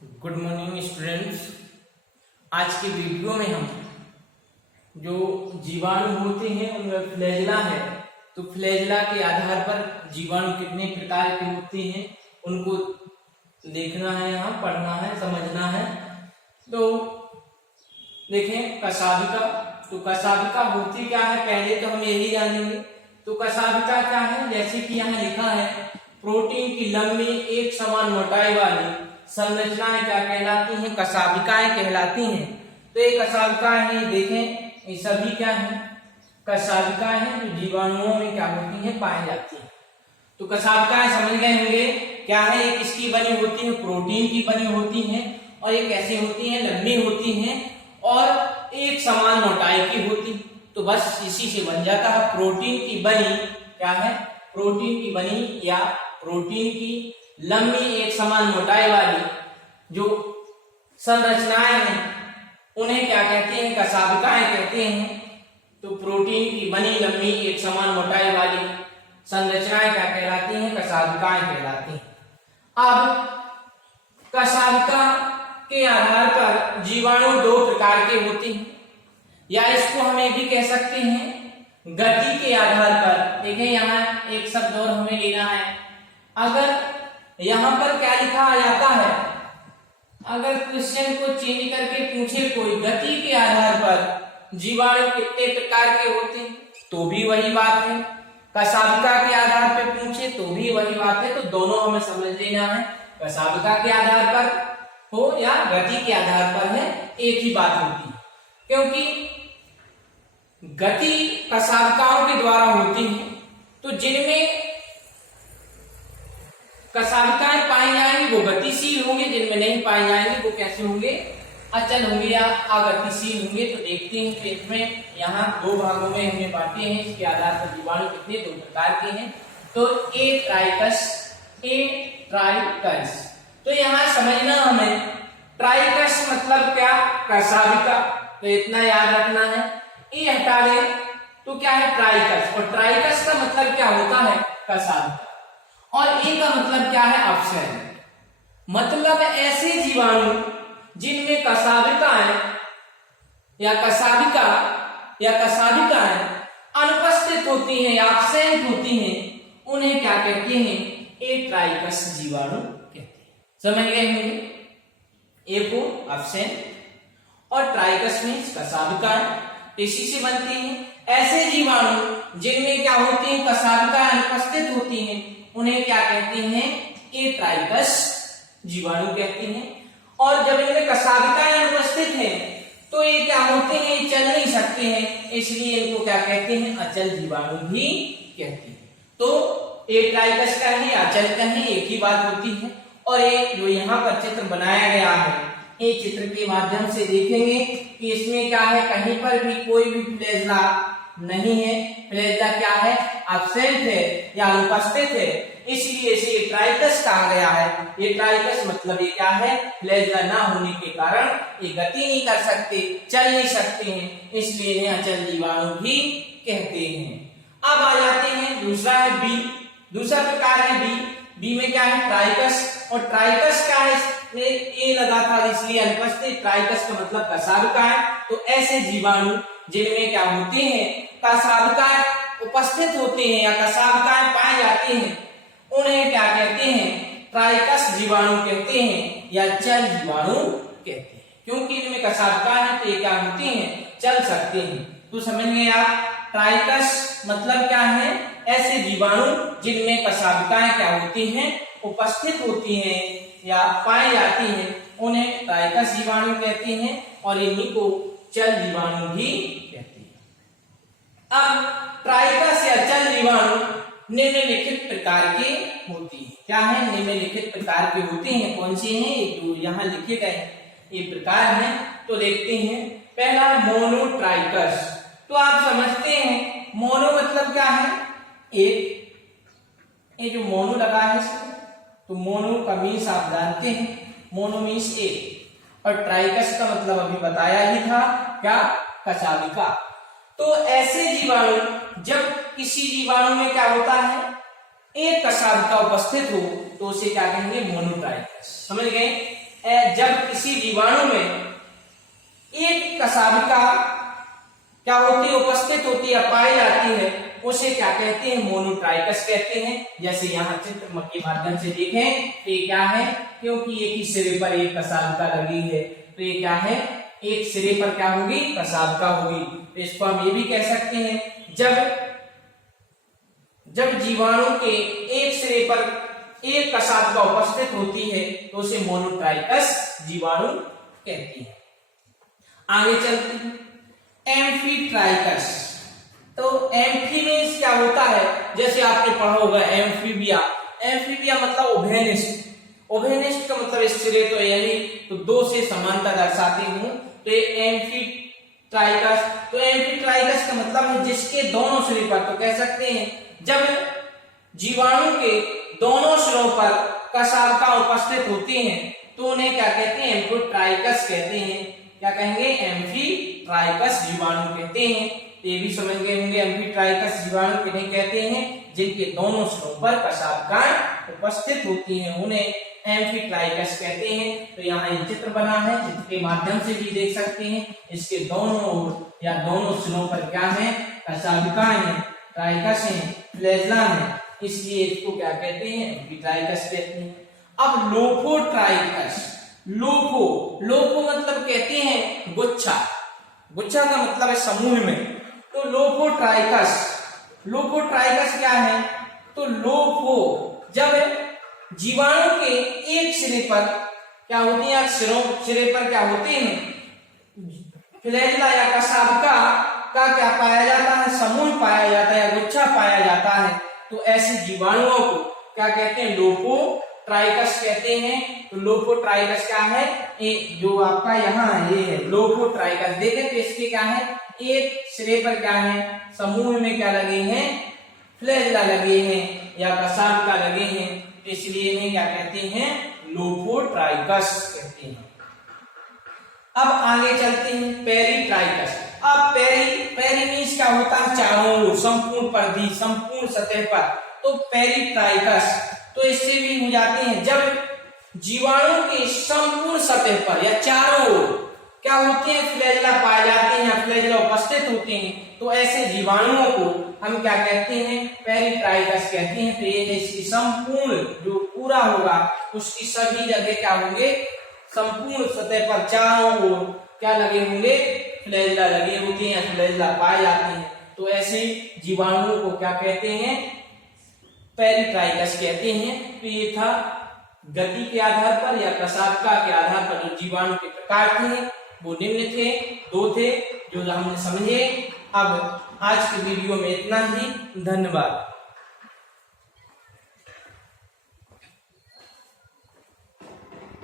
Good morning students. आज के video में हम जो जीवाणु होते हैं उनमें फ्लैजेला है, तो फ्लैजेला के आधार पर जीवाणु कितने प्रकार के होते हैं उनको देखना है, यहाँ पढ़ना है, समझना है। तो देखें कशाभिका, तो कशाभिका होती क्या है पहले तो हम यही जानेंगे। तो कशाभिका क्या है, जैसे कि यहाँ लिखा है प्रोटीन की लंबी एक समान मोटाई वाली संरचनाएं क्या कहलाती हैं, कशाभिकाएं कहलाती हैं। तो ये कशाभिकाएं हैं, देखें ये सभी क्या है, कशाभिकाएं हैं जो जीवाणुओं में क्या होती हैं, पाई जाती हैं। तो कशाभिकाएं समझ गए होंगे क्या है, ये किसकी बनी होती है, प्रोटीन की बनी होती हैं, और ये कैसी होती हैं, लंबी होती हैं और एक समान मोटाई की होती। तो बस इसी से बन जाता है प्रोटीन की बनी क्या है, प्रोटीन की बनी या प्रोटीन की लंबी एक समान मोटाई वाली जो संरचनाएं हैं उन्हें क्या कहते हैं, कशाभिकाएं कहते हैं। तो प्रोटीन की बनी लंबी एक समान मोटाई वाली संरचनाएं क्या कहलाती हैं, कशाभिकाएं कहलाती हैं। अब कशाभिका के आधार पर जीवाणु दो प्रकार के होते हैं, या इसको हम ये भी कह सकते हैं गति के आधार पर। देखें यहाँ एक शब्द और हमें लेना है, अगर यहाँ पर क्या लिखा आ जाता है, अगर क्वेश्चन को चेंज करके पूछे कोई गति के आधार पर जीवाणु कितने प्रकार के होते हैं तो भी वही बात है, कशाभिका के आधार पर पूछे तो भी वही बात है। तो दोनों हमें समझ लेना है, कशाभिका के आधार पर हो या गति के आधार पर है, एक ही बात होती है। क्योंकि गति कशाभिकाओं के द्वारा होती है, तो जिनमें कशाभिकाएं पाई जाएंगी वो गतिशील होंगे, जिनमें नहीं पाई जाएंगी वो कैसे होंगे, अचल होंगे या अगतिशील होंगे। तो देखते हैं कि इसमें यहाँ दो भागों में हमने बांटे हैं, इसके आधार पर जीवाणु कितने दो प्रकार के हैं। तो ए ट्राइकस, तो यहाँ समझना हमें ट्राइकस मतलब क्या, कशाभिका, तो इतना याद रखना है। ए हटा लें तो क्या है ट्राइकस, और ट्राइकस का मतलब क्या होता है, कशाभिका, और ए का मतलब क्या है, अपसेंट। मतलब ऐसे जीवाणु जिनमें कशाभिकाएं या कशाभिकाएं अनुपस्थित होती हैं या अपसेंट होती हैं, उन्हें क्या कहते हैं, ए ट्राइकस जीवाणु कहते हैं। समझ गए होंगे, ए को अपसेंट और ट्राइकस मीन्स कशाभिकाएं, इसी से बनती हैं। ऐसे जीवाणु जिनमें क्या होती हैं, कशाभिकाएं अनुपस्थित होती हैं, उन्हें क्या कहते हैं, ए ट्राइकस जीवाणु कहते हैं। और जब इनमें कशाभिकाएं अनुपस्थित हैं तो ये क्या होते हैं, ये चल नहीं सकते हैं, इसलिए इनको क्या कहते हैं, अचल जीवाणु भी कहते हैं। तो ए ट्राइकस का है, अचल का है, एक ही बात होती है। और ये जो यहाँ पर चित्र बनाया गया है, ये चित्र के माध्यम से देखेंगे कि इसमें क्या है, कहीं पर भी कोई भी फ्लैजेला नहीं है। फ्लैजेला क्या है, एब्सेंट है या अनुपस्थित है, इसलिए इसे ट्राइकस कहा गया है। ये ट्राइकस मतलब ये क्या है, फ्लैजेला ना होने के कारण ये गति नहीं कर सकते, चल नहीं सकते हैं, इसलिए इन्हें अचल जीवाणु भी कहते हैं। अब आ जाते हैं, दूसरा है बी, दूसरा प्रकार है बी में क्या है, ट्राइकस, और ट्राइकस क्या है, ए लगा था इसलिए अनुपस्थित, ट्राइकस का मतलब कशाभिका है। तो ऐसे जीवाणु जिनमें क्या होते हैं, कशाभिकाएं उपस्थित होते हैं या कशाभिकाएं पाए जाते हैं, उन्हें क्या कहते हैं, ट्राइकस जीवाणु कहते हैं या चल जीवाणु कहते हैं। क्योंकि इनमें कशाभिका है तो ये क्या होते हैं, चल सकते हैं। तो समझ गए आप, ट्राइकस मतलब क्या है, ऐसे जीवाणु जिनमें कशाभिकाएं क्या होती हैं, उपस्थित होती हैं या पाई जाती हैं, उन्हें ट्राइकस जीवाणु कहते हैं और इन्हीं को चल जीवाणु भी कहते हैं। अब ट्राइकस या चल जीवाणु निम्नलिखित प्रकार के होती है। क्या है, निम्नलिखित प्रकार के होते हैं। कौन से हैं, जो यहाँ लिखे गए ये प्रकार हैं। तो देखते हैं, पहला मोनोट्राइकस। तो आप समझते हैं मोनो मतलब क्या है, एक, ये जो मोनो लगा है तो मोनो का मीन्स आप जानते हैं, मोनो मीन्स एक, और ट्राइकस का मतलब अभी बताया ही था क्या, कशाभिका। तो ऐसे जीवाणु, जब किसी जीवाणु में क्या होता है, एक कशाभिका उपस्थित हो तो उसे क्या कहेंगे, मोनोट्राइकस। समझ गए, जब किसी जीवाणु में एक कसाबिका क्या होती है, उपस्थित होती है, पाई जाती है, उसे क्या कहते हैं, मोनोट्राइकस कहते हैं। जैसे यहाँ चित्र के माध्यम से देखें तो ये क्या है, क्योंकि एक ही सिरे पर एक कसाबिका लगी है तो ये क्या है, एक सिरे पर क्या होगी, कसाबिका होगी। तो इसको हम ये भी कह सकते हैं, जब जीवाणु के एक सिरे पर एक कसाबिका उपस्थित होती है तो उसे मोनोट्राइकस जीवाणु कहते हैं। आगे चलते हैं, एम्फीट्राइकस। तो एम्फी मीन्स क्या होता है, जैसे आपने पढ़ा होगा एम्फीबिया। एम्फीबिया मतलब उभयनिष्ठ। उभयनिष्ठ का मतलब इस सिरे तो यही, तो दो से समानता दर्शाती हूं, तो ये एम्फीट्राइकस। तो एम्फीट्राइकस का मतलब है जिसके दोनों सिरे पर, तो कह सकते हैं जब जीवाणु के दोनों सिरों पर कसाबिका उपस्थित होती हैं तो उन्हें क्या कहते हैं, एम्फीट्राइकस कहते हैं। क्या कहेंगे, एम्फीट्राइकस जीवाणु कहते हैं। ये भी समझ गए होंगे, एम्फीट्राइकस जीवाणु किन्हें कहते हैं, जिनके दोनों सिरों पर कसाबिकाएं उपस्थित होती हैं, उन्हें एम्फीट्राइकस कहते हैं। तो यहाँ एक चित्र बना है, चित्र के माध्यम से भी देख सकते हैं, इसके दोनों ओर या दोनों सिरों पर क्या है, कसाबिकाएं हैं, ट्राइकस है, फ्लैजेला है, इसलिए इसको क्या कहते हैं, एम्फीट्राइकस कहते हैं। अब लोफोट्राइकस। लोफो मतलब कहते हैं गुच्छा। गुच्छा का मतलब है समूह में। तो लोफोट्राइकस क्या है, तो लोफो जब जीवाणु के एक सिरे पर क्या होती है, सिरे पर क्या होते हैं, फ्लैजेला या कसाबिका का क्या पाया जाता है, समूह पाया जाता है या गुच्छा पाया जाता है, तो ऐसे जीवाणुओं को क्या कहते हैं, लोफोट्राइकस कहते हैं। तो लोफोट्राइकस क्या है, जो आपका यहाँ ये है लोफोट्राइकस, देखें तो इसके क्या है, एक सिरे पर क्या है, समूह में क्या लगे हैं, फ्लैजेला लगे हैं या कसाबिका लगे हैं, तो इसलिए इन्हें क्या कहते हैं, लोफोट्राइकस कहते हैं। अब आगे चलते हैं, पेरीट्राइकस। अब पेरी मीन्स क्या होता है, चारों ओर, संपूर्ण परिधि, संपूर्ण सतह पर, तो पेरीट्राइकस। तो इससे भी हो जाते हैं जब जीवाणु के संपूर्ण सतह पर या चारों ओर क्या होते हैं, फ्लैजेला पाए जाते हैं या फ्लैजेला उपस्थित होते हैं, तो ऐसे जीवाणुओं को हम क्या कहते हैं, पेरीट्राइकस कहते हैं। तो ये इसकी संपूर्ण जो पूरा होगा उसकी सभी जगह क्या होंगे, संपूर्ण सतह पर चारों ओर क्या लगे होंगे, फ्लैजेला लगे होते हैं, फ्लैजेला पाए जाते हैं, तो ऐसे जीवाणुओं को क्या कहते हैं, पेरीट्राइकस कहते हैं। तो ये था गति के आधार पर या कसाबिका के आधार पर जो जीवाणु के प्रकार थे वो निम्न थे, दो थे जो हमने समझे। अब आज के वीडियो में इतना ही, धन्यवाद।